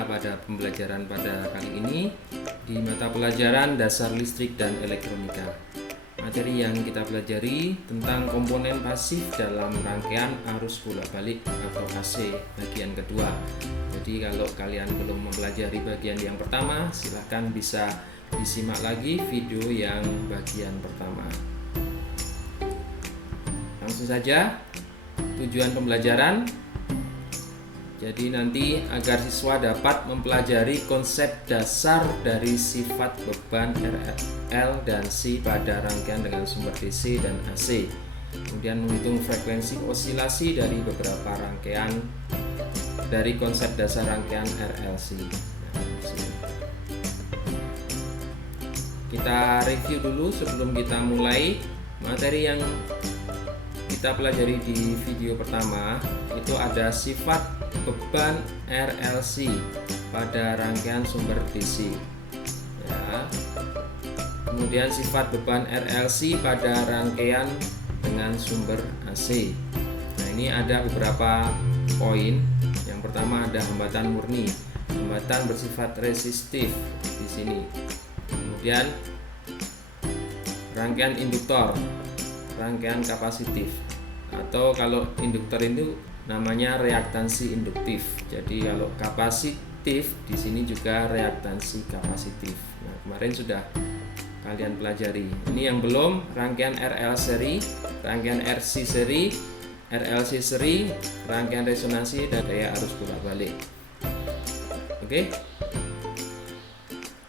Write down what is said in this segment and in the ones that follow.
kita pada pembelajaran pada kali ini di mata pelajaran Dasar Listrik dan Elektronika. Materi yang kita pelajari tentang komponen pasif dalam rangkaian arus bolak-balik atau AC bagian kedua. Jadi kalau kalian belum mempelajari bagian yang pertama, silahkan bisa disimak lagi video yang bagian pertama. Langsung saja tujuan pembelajaran. Jadi nanti agar siswa dapat mempelajari konsep dasar dari sifat beban RL dan C pada rangkaian dengan sumber DC dan AC. Kemudian menghitung frekuensi osilasi dari beberapa rangkaian dari konsep dasar rangkaian RLC. Kita review dulu sebelum kita mulai materi yang kita pelajari di video pertama. Itu ada sifat beban RLC pada rangkaian sumber DC ya. Kemudian sifat beban RLC pada rangkaian dengan sumber AC. Nah, ini ada beberapa poin. Yang pertama ada hambatan murni, hambatan bersifat resistif di sini. Kemudian rangkaian induktor, rangkaian kapasitif, atau kalau induktor itu namanya reaktansi induktif. Jadi kalau kapasitif di sini juga reaktansi kapasitif. Nah, kemarin sudah kalian pelajari. Ini yang belum, rangkaian RL seri, rangkaian RC seri, RLC seri, rangkaian resonansi dan daya arus bolak-balik. Oke.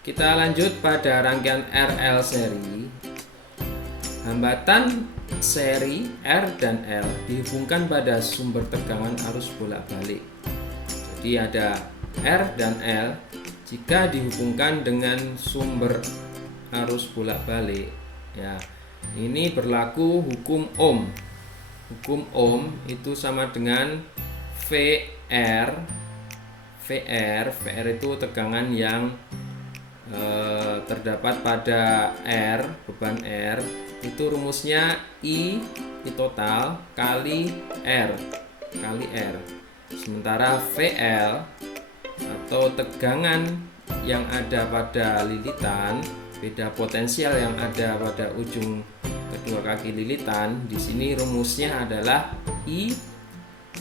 Kita lanjut pada rangkaian RL seri. Hambatan seri R dan L dihubungkan pada sumber tegangan arus bolak-balik. Jadi ada R dan L jika dihubungkan dengan sumber arus bolak-balik ya. Ini berlaku hukum Ohm. Hukum Ohm itu sama dengan VR. VR itu tegangan yang terdapat pada R, beban R, itu rumusnya I total kali R. Sementara VL atau tegangan yang ada pada lilitan, beda potensial yang ada pada ujung kedua kaki lilitan, di sini rumusnya adalah I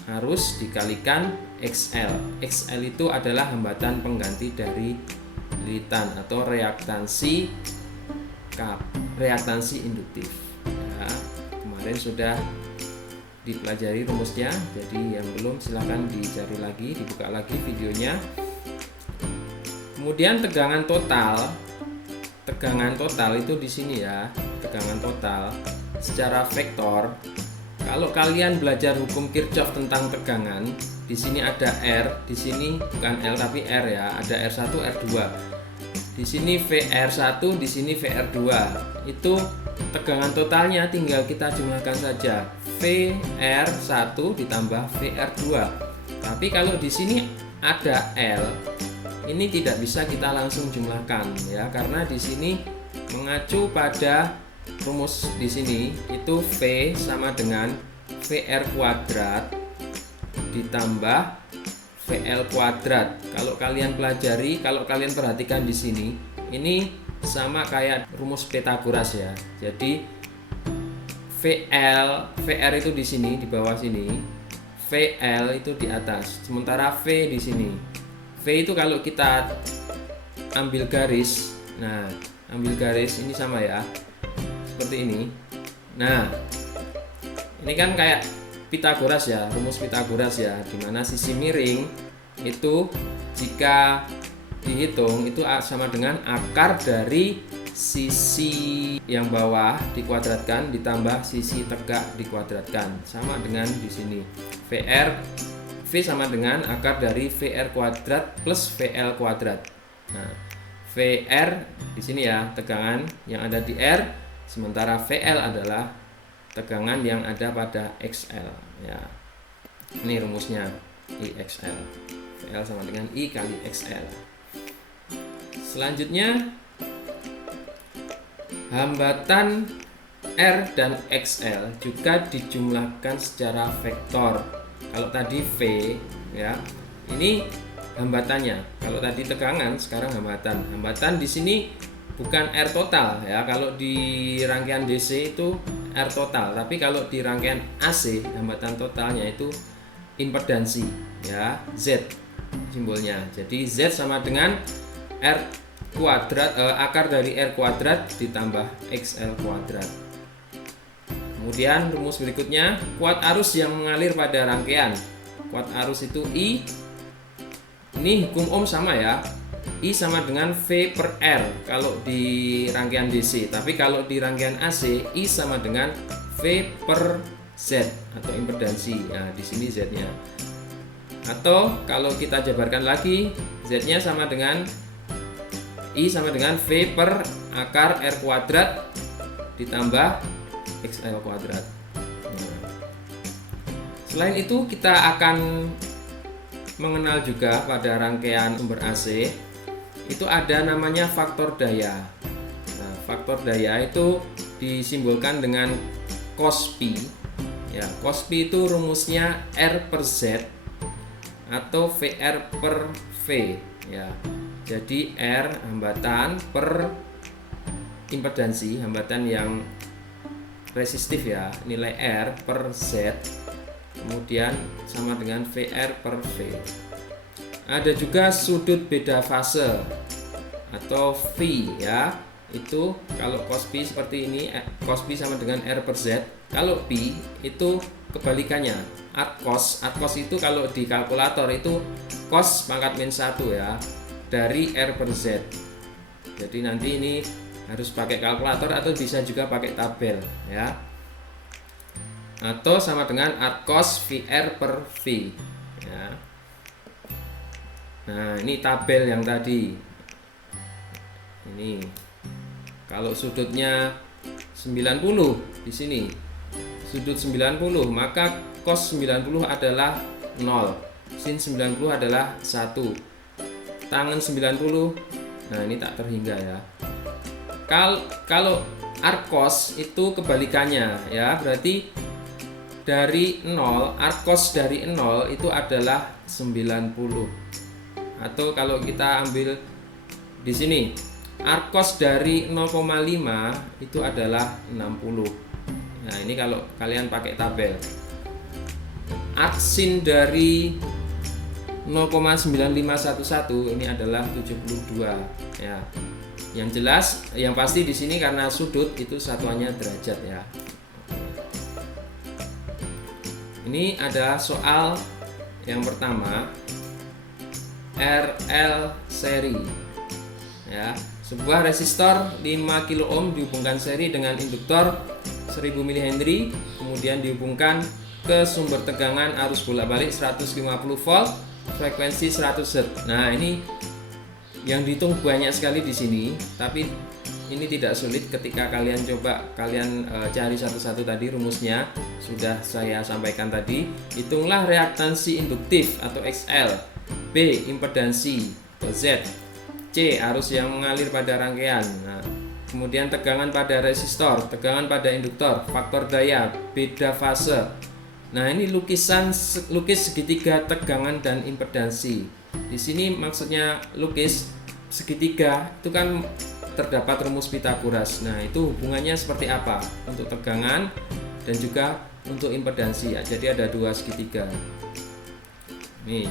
harus dikalikan XL. XL itu adalah hambatan pengganti dari lilitan atau reaktansi induktif ya. Kemarin sudah dipelajari rumusnya, jadi yang belum silahkan dicari lagi, dibuka lagi videonya. Kemudian tegangan total itu di sini ya, tegangan total secara vektor. Kalau kalian belajar hukum Kirchhoff tentang tegangan, di sini ada R, di sini bukan L tapi R ya, ada R1, R2. Di sini VR1, di sini VR2. Itu tegangan totalnya tinggal kita jumlahkan saja. VR1 ditambah VR2. Tapi kalau di sini ada L, ini tidak bisa kita langsung jumlahkan ya, karena di sini mengacu pada rumus di sini itu V sama dengan VR kuadrat ditambah VL kuadrat. Kalau kalian pelajari, kalau kalian perhatikan di sini, ini sama kayak rumus Pythagoras ya. Jadi VR itu di sini, di bawah sini, VL itu di atas. Sementara V di sini. V itu kalau kita ambil garis, nah, ambil garis ini sama ya. Seperti ini. Nah, ini kan kayak Pythagoras ya, rumus Pythagoras ya, dimana sisi miring itu jika dihitung itu sama dengan akar dari sisi yang bawah dikuadratkan ditambah sisi tegak dikuadratkan, sama dengan di sini V sama dengan akar dari VR kuadrat plus VL kuadrat. Nah, VR di sini ya tegangan yang ada di R, sementara VL adalah tegangan yang ada pada XL ya. Ini rumusnya IXL. VL sama dengan I kali XL. Selanjutnya hambatan R dan XL juga dijumlahkan secara vektor. Kalau tadi V ya, ini hambatannya. Kalau tadi tegangan, sekarang hambatan. Hambatan di sini bukan R total ya. Kalau di rangkaian DC itu R total, tapi kalau di rangkaian AC hambatan totalnya itu impedansi ya, Z simbolnya. Jadi Z sama dengan R kuadrat, akar dari R kuadrat ditambah XL kuadrat. Kemudian rumus berikutnya, kuat arus yang mengalir pada rangkaian. Kuat arus itu I. Ini hukum Ohm sama ya. I sama dengan V per R kalau di rangkaian DC. Tapi kalau di rangkaian AC, I sama dengan V per Z atau impedansi. Nah, di sini Z-nya. Atau kalau kita jabarkan lagi, Z-nya sama dengan I sama dengan V per akar R kuadrat ditambah XL kuadrat. Nah, selain itu kita akan mengenal juga pada rangkaian sumber AC itu ada namanya faktor daya. Nah, faktor daya itu disimbolkan dengan cos pi. Ya, cos pi itu rumusnya R per Z atau VR per V. Ya, jadi R hambatan per impedansi, hambatan yang resistif ya, nilai R per Z, kemudian sama dengan VR per V. Ada juga sudut beda fase atau phi ya. Itu kalau cos pi seperti ini, cos pi sama dengan R per Z. Kalau pi itu kebalikannya, arc cos. Arc cos itu kalau di kalkulator itu cos pangkat min 1 ya, dari R per Z. Jadi nanti ini harus pakai kalkulator atau bisa juga pakai tabel ya. Atau sama dengan arc cos VR per V ya. Nah, ini tabel yang tadi. Ini kalau sudutnya 90 di sini. Sudut 90, maka cos 90 adalah 0. Sin 90 adalah 1. Tangen 90. Nah, ini tak terhingga ya. Kalau arc cos itu kebalikannya ya. Berarti dari 0, arc cos dari 0 itu adalah 90. Atau kalau kita ambil di sini, arc cos dari 0,5 itu adalah 60. Nah, ini kalau kalian pakai tabel. Arc sin dari 0,9511 ini adalah 72 ya. Yang jelas, yang pasti di sini karena sudut itu satuannya derajat ya. Ini ada soal yang pertama. RL seri ya, sebuah resistor 5 kilo ohm dihubungkan seri dengan induktor 1000 mH, kemudian dihubungkan ke sumber tegangan arus bolak-balik 150 volt, frekuensi 100 Hz. Nah, ini yang dihitung banyak sekali di sini, tapi ini tidak sulit ketika kalian coba cari satu-satu. Tadi rumusnya sudah saya sampaikan tadi. Hitunglah reaktansi induktif atau XL, B impedansi atau Z, C arus yang mengalir pada rangkaian. Nah, kemudian tegangan pada resistor, tegangan pada induktor, faktor daya, beda fase. Nah, ini lukis segitiga tegangan dan impedansi. Di sini maksudnya lukis segitiga itu kan terdapat rumus Pythagoras. Nah, itu hubungannya seperti apa untuk tegangan dan juga untuk impedansi ya. Jadi ada dua segitiga. Nih.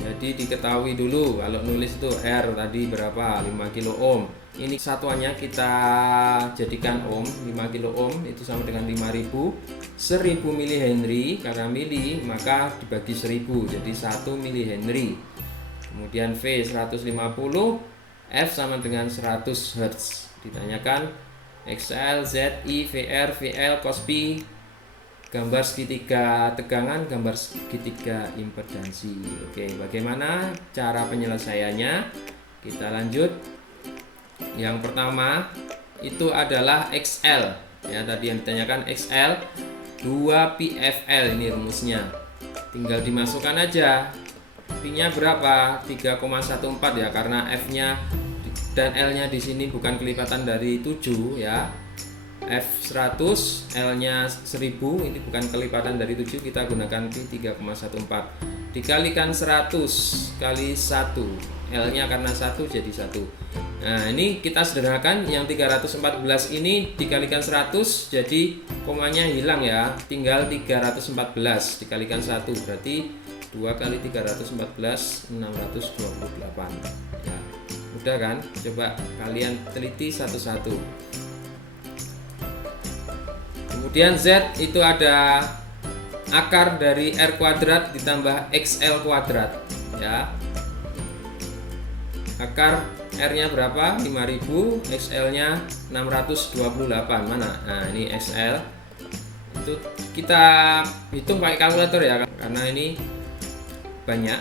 Jadi diketahui dulu kalau nulis itu R tadi berapa? 5 kilo ohm. Ini satuannya kita jadikan ohm. 5 kilo ohm itu sama dengan 5000. 1000 mH karena mili maka dibagi 1000 jadi 1 mH. Kemudian V 150, F sama dengan 100 Hz. Ditanyakan XL, ZI, VR, VL, cos pi, gambar segitiga tegangan, gambar segitiga impedansi. Oke, bagaimana cara penyelesaiannya? Kita lanjut. Yang pertama itu adalah XL. Ya, tadi yang ditanyakan XL 2πfL ini rumusnya. Tinggal dimasukkan aja. P-nya berapa? 3,14 ya, karena F-nya dan L-nya di sini bukan kelipatan dari 7 ya. F 100, L nya 1000, ini bukan kelipatan dari 7, kita gunakan Pi 3,14. dikalikan 100 kali 1, L-nya karena 1 jadi 1. Nah, ini kita sederhanakan, yang 314 ini dikalikan 100, jadi komanya hilang ya, tinggal 314 dikalikan 1, berarti 2 kali 314, 628 ya. Mudah kan? Coba kalian teliti satu-satu. Kemudian Z itu ada akar dari R kuadrat ditambah XL kuadrat ya. Akar R-nya berapa? 5000, XL-nya 628. Mana? Nah, ini XL. Itu kita hitung pakai kalkulator ya, karena ini banyak.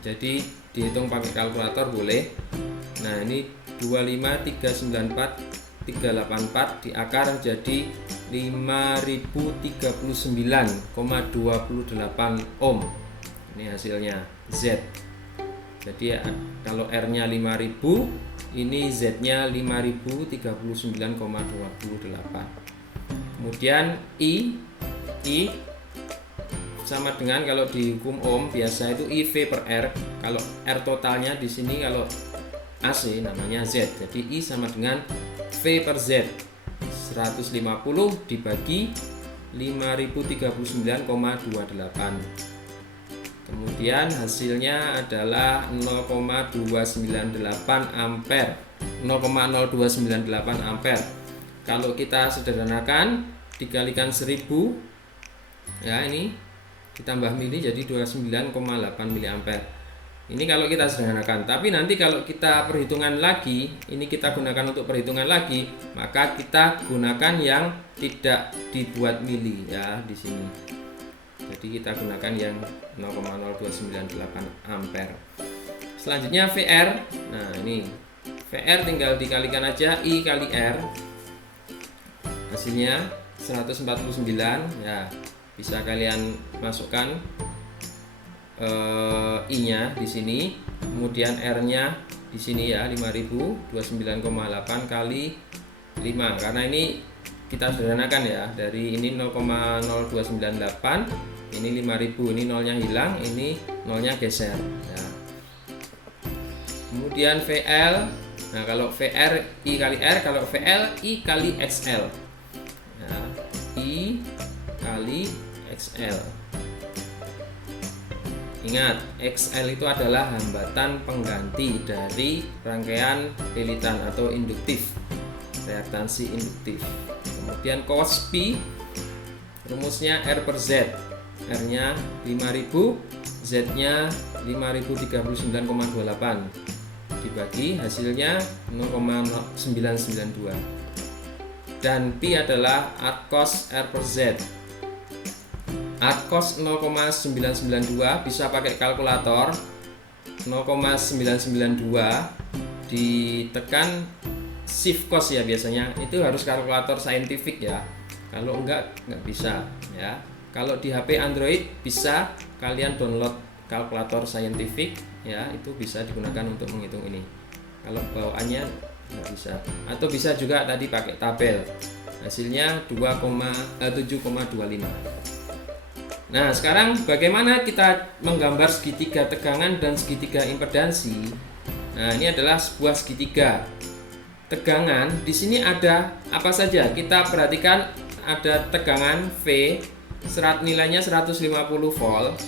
Jadi dihitung pakai kalkulator boleh. Nah, ini 25394 diakar jadi 5039,28 ohm. Ini hasilnya Z. Jadi ya, kalau R-nya 5000, ini Z-nya 5039,28. Kemudian I sama dengan kalau di hukum ohm biasa itu IV per R. Kalau R totalnya di sini kalau AC namanya Z. Jadi I sama dengan V per Z. 150 dibagi 5039,28. Kemudian hasilnya adalah 0,298 ampere. 0,0298 ampere. Kalau kita sederhanakan dikalikan 1000 ya, ini ditambah mili jadi 29,8 mili ampere. Ini kalau kita sederhanakan, tapi nanti kalau kita perhitungan lagi, ini kita gunakan untuk perhitungan lagi, maka kita gunakan yang tidak dibuat mili ya di sini. Jadi kita gunakan yang 0,0298 ampere. Selanjutnya VR. Nah, ini VR tinggal dikalikan aja I kali R. Hasilnya 149 ya. Bisa kalian masukkan I-nya di sini, kemudian R-nya di sini ya 5000, 29,8 kali 5, karena ini kita sederhanakan ya, dari ini 0,0298, ini 5000, ini nolnya hilang, ini nolnya geser ya. Kemudian VL, nah kalau VR I kali R, kalau VL I kali XL ya, I kali XL. Ingat, XL itu adalah hambatan pengganti dari rangkaian lilitan atau induktif, reaktansi induktif. Kemudian cos P, rumusnya R per Z. R-nya 5000, Z-nya 5039,28. Dibagi hasilnya 0,992. Dan P adalah arc cos R per Z. Arc cos 0,992 bisa pakai kalkulator. 0,992 ditekan shift cos ya, biasanya itu harus kalkulator saintifik ya. Kalau enggak bisa ya. Kalau di HP Android bisa kalian download kalkulator saintifik ya, itu bisa digunakan untuk menghitung ini. Kalau bawaannya nggak bisa, atau bisa juga tadi pakai tabel. Hasilnya 7,25. Nah, sekarang bagaimana kita menggambar segitiga tegangan dan segitiga impedansi? Nah, ini adalah sebuah segitiga tegangan. Di sini ada apa saja? Kita perhatikan ada tegangan V, nilainya 150 volt.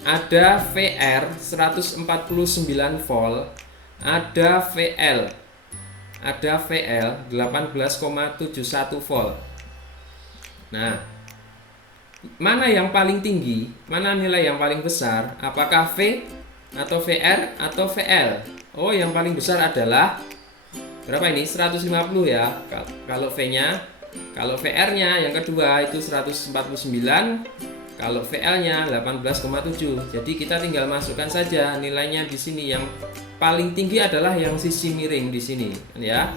Ada VR 149 volt. Ada VL 18,71 volt. Nah, mana yang paling tinggi? Mana nilai yang paling besar? Apakah V atau VR atau VL? Oh, yang paling besar adalah berapa ini? 150 ya. Kalau V-nya, kalau VR-nya yang kedua itu 149, kalau VL-nya 18,7. Jadi kita tinggal masukkan saja nilainya di sini. Yang paling tinggi adalah yang sisi miring di sini, ya.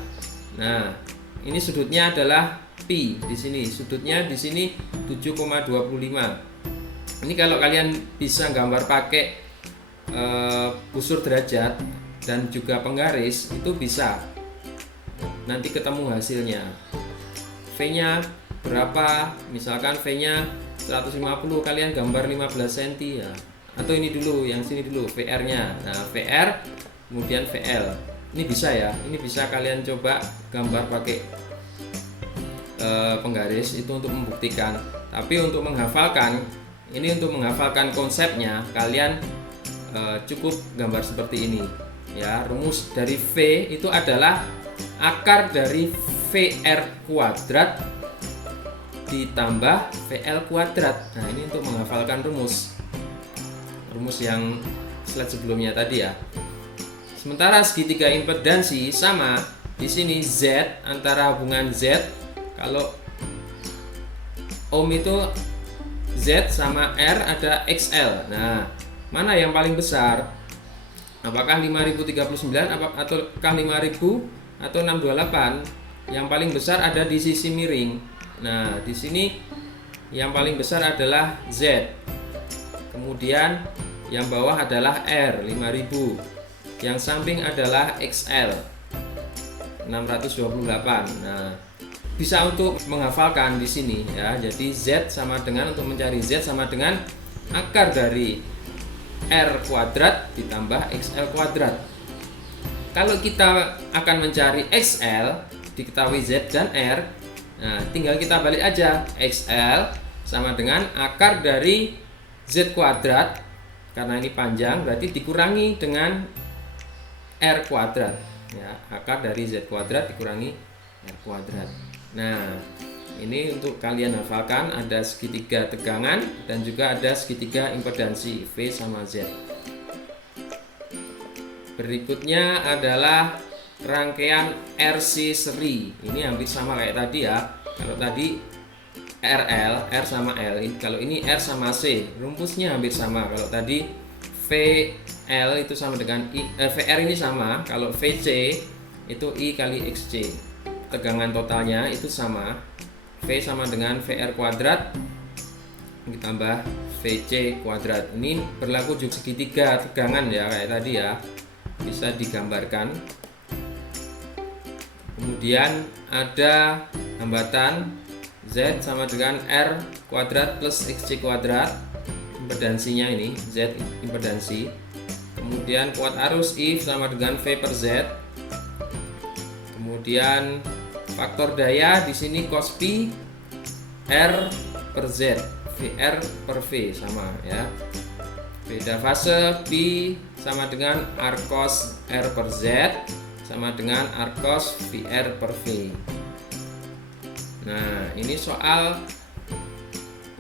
Nah, ini sudutnya adalah Pi di sini, sudutnya di sini 7,25. Ini kalau kalian bisa gambar pakai busur derajat dan juga penggaris, itu bisa nanti ketemu hasilnya. V-nya berapa? Misalkan V-nya 150, kalian gambar 15 cm ya, atau ini dulu, yang sini dulu VR-nya. Nah, VR kemudian VL. Ini bisa ya, ini bisa kalian coba gambar pakai penggaris itu untuk membuktikan. Tapi untuk menghafalkan, ini untuk menghafalkan konsepnya, kalian cukup gambar seperti ini ya. Rumus dari V itu adalah akar dari VR kuadrat ditambah VL kuadrat. Nah, ini untuk menghafalkan rumus yang slide sebelumnya tadi ya. Sementara segitiga impedansi sama, di sini Z, antara hubungan Z, kalau ohm itu Z sama R ada XL. Nah, mana yang paling besar? Apakah 5039 ataukah 5000 atau 628? Yang paling besar ada di sisi miring. Nah, di sini yang paling besar adalah Z. Kemudian yang bawah adalah R 5000. Yang samping adalah XL 628. Nah, bisa untuk menghafalkan di sini ya. Jadi Z sama dengan, untuk mencari Z sama dengan akar dari R kuadrat ditambah XL kuadrat. Kalau kita akan mencari XL, diketahui Z dan R, nah tinggal kita balik aja. XL sama dengan akar dari Z kuadrat, karena ini panjang berarti dikurangi dengan R kuadrat ya. Akar dari Z kuadrat dikurangi R kuadrat. Nah, ini untuk kalian hafalkan, ada segitiga tegangan dan juga ada segitiga impedansi V sama Z. Berikutnya adalah rangkaian RC seri. Ini hampir sama kayak tadi ya. Kalau tadi RL, R sama L. Kalau ini R sama C, rumusnya hampir sama. Kalau tadi VL itu sama dengan VR ini sama. Kalau VC itu I kali XC. Tegangan totalnya itu sama. V sama dengan VR kuadrat ditambah VC kuadrat. Ini berlaku juga segitiga tegangan ya, kayak tadi ya. Bisa digambarkan. Kemudian ada hambatan Z sama dengan R kuadrat plus XC kuadrat. Impedansinya ini Z impedansi. Kemudian kuat arus I sama dengan V per Z. Kemudian faktor daya di sini cos pi R per Z, VR per V sama ya. Beda fase pi sama dengan R cos R per Z sama dengan R cos VR per V. Nah, ini soal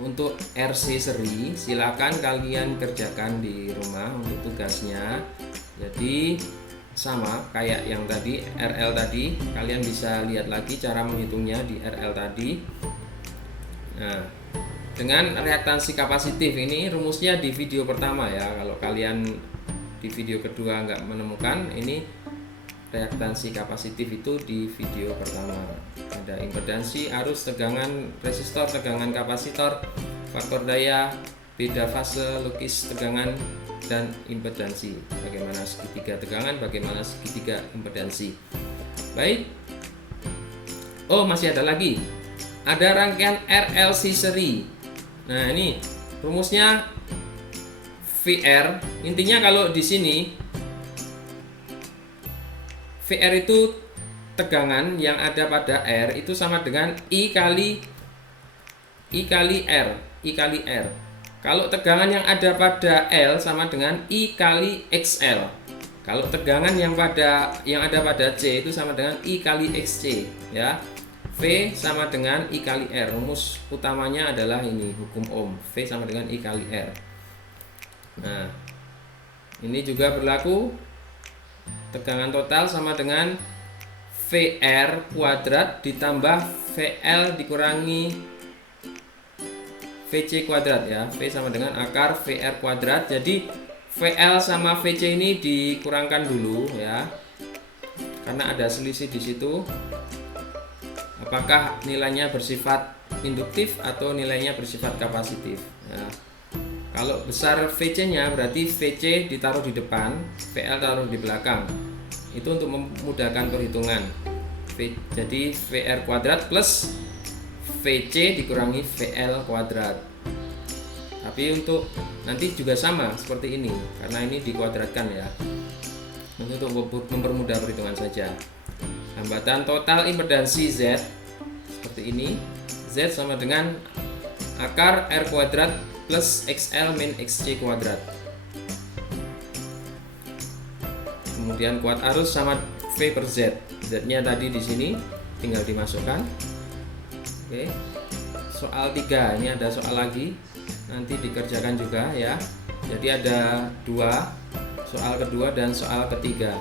untuk RC seri, silakan kalian kerjakan di rumah untuk tugasnya. Jadi sama kayak yang tadi, RL tadi, kalian bisa lihat lagi cara menghitungnya di RL tadi. Nah, dengan reaktansi kapasitif ini rumusnya di video pertama ya. Kalau kalian di video kedua nggak menemukan, ini reaktansi kapasitif itu di video pertama. Ada impedansi, arus, tegangan resistor, tegangan kapasitor, faktor daya, beda fase, lukis tegangan, dan impedansi. Bagaimana segitiga tegangan, bagaimana segitiga impedansi. Baik. Oh, masih ada lagi. Ada rangkaian RLC seri. Nah, ini rumusnya VR. Intinya kalau di sini VR itu tegangan yang ada pada R itu sama dengan I kali R. Kalau tegangan yang ada pada L sama dengan I kali XL. Kalau tegangan yang ada pada C itu sama dengan I kali XC ya. V sama dengan I kali R. Rumus utamanya adalah ini, hukum Ohm. V sama dengan I kali R. Nah, ini juga berlaku. Tegangan total sama dengan VR kuadrat ditambah VL dikurangi VC kuadrat ya. V sama dengan akar VR kuadrat. Jadi VL sama VC ini dikurangkan dulu ya, karena ada selisih di situ. Apakah nilainya bersifat induktif atau nilainya bersifat kapasitif ya. Kalau besar VC-nya berarti VC ditaruh di depan, VL taruh di belakang. Itu untuk memudahkan perhitungan. Jadi VR kuadrat plus VC dikurangi VL kuadrat. Tapi untuk nanti juga sama seperti ini, karena ini dikuadratkan ya. Untuk mempermudah perhitungan saja. Hambatan total impedansi Z seperti ini. Z sama dengan akar R kuadrat plus XL min XC kuadrat. Kemudian kuat arus sama V per Z. Z-nya tadi di sini tinggal dimasukkan. Oke. Soal 3, ini ada soal lagi. Nanti dikerjakan juga ya. Jadi ada 2, soal kedua dan soal ketiga.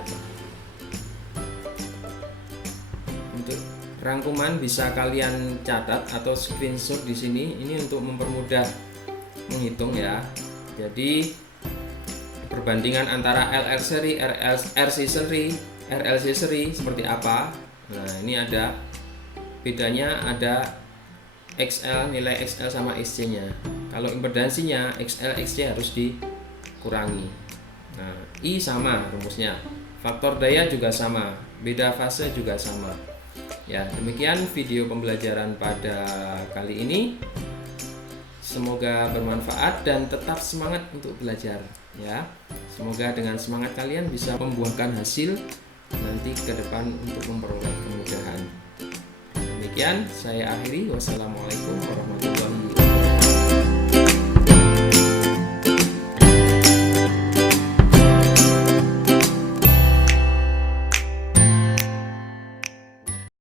Untuk rangkuman bisa kalian catat atau screenshot di sini. Ini untuk mempermudah menghitung ya. Jadi perbandingan antara LR seri, RC seri, RLC seri seperti apa. Nah, ini ada bedanya, ada XL, nilai XL sama XC nya. Kalau impedansinya XL XC harus dikurangi. Nah, I sama rumusnya, faktor daya juga sama, beda fase juga sama. Ya, demikian video pembelajaran pada kali ini. Semoga bermanfaat dan tetap semangat untuk belajar ya. Semoga dengan semangat kalian bisa membuahkan hasil nanti ke depan untuk memperoleh kemudahan. Demikian saya akhiri. Wassalamualaikum warahmatullahi wabarakatuh.